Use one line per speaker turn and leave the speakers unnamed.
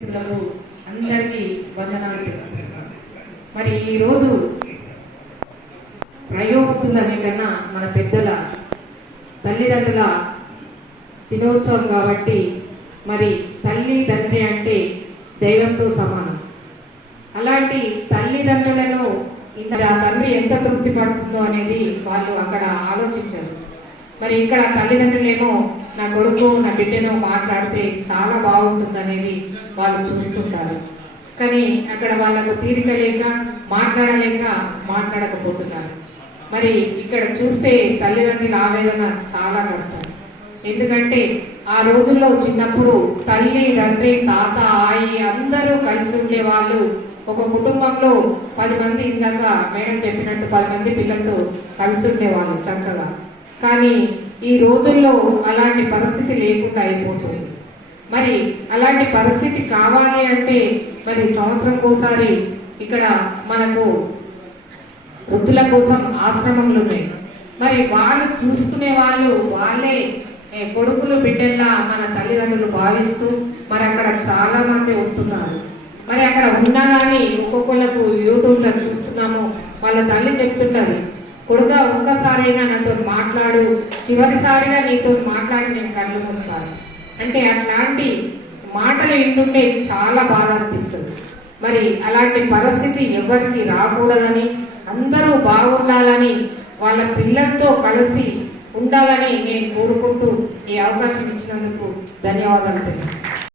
అందరికీ వందనాలు మరి మరి ఈరోజు ప్రయోగతులనే కన్నా మన పెద్దల తల్లిదండ్రుల దినోత్సవం కాబట్టి మరి తల్లి తండ్రి అంటే దైవంతో సమానం. అలాంటి తల్లిదండ్రులను ఇంత తండ్రి ఎంత తృప్తి పడుతుందో అనేది వాళ్ళు అక్కడ ఆలోచించరు. మరి ఇక్కడ తల్లిదండ్రులేమో నా కొడుకు నా బిడ్డను మాట్లాడితే చాలా బాగుంటుంది అనేది వాళ్ళు చూస్తుంటారు. కానీ అక్కడ వాళ్ళకు తీరిక లేక మాట్లాడలేక మాట్లాడకపోతున్నారు. మరి ఇక్కడ చూస్తే తల్లిదండ్రుల ఆవేదన చాలా కష్టం. ఎందుకంటే ఆ రోజుల్లో చిన్నప్పుడు తల్లి తండ్రి తాత ఆయి అందరూ కలిసి ఉండే వాళ్ళు ఒక కుటుంబంలో పది మంది ఇందాక మేడం చెప్పినట్టు పది మంది పిల్లలతో కలిసి ఉండేవాళ్ళు చక్కగా. కానీ ఈ రోజుల్లో అలాంటి పరిస్థితి లేకుండా అయిపోతుంది. మరి అలాంటి పరిస్థితి కావాలి అంటే మరి సంవత్సరంకోసారి ఇక్కడ మనకు వృద్ధుల కోసం ఆశ్రమములు ఉన్నాయి. మరి వాళ్ళు చూసుకునే వాళ్ళు వాళ్ళే కొడుకులు బిడ్డల్లా మన తల్లిదండ్రులు భావిస్తూ మరి అక్కడ చాలా మంది ఉంటున్నారు. మరి అక్కడ ఉన్నా కానీ ఒక్కొక్కళ్ళకు యూట్యూబ్లో చూస్తున్నాము వాళ్ళ తల్లి చెప్తుంటుంది కొడుక ఒక్కసారైనా నాతో మాట్లాడు. చివరిసారిగా నీతో మాట్లాడి నేను కళ్ళు మూస్తాను. అంటే అట్లాంటి మాటలు వింటుంటే చాలా బాధ అనిపిస్తుంది. మరి అలాంటి పరిస్థితి ఎవరికి రాకూడదని అందరూ బాగుండాలని వాళ్ళ పిల్లలతో కలిసి ఉండాలని నేను కోరుకుంటూ ఈ అవకాశం ఇచ్చినందుకు ధన్యవాదాలు తెలియదు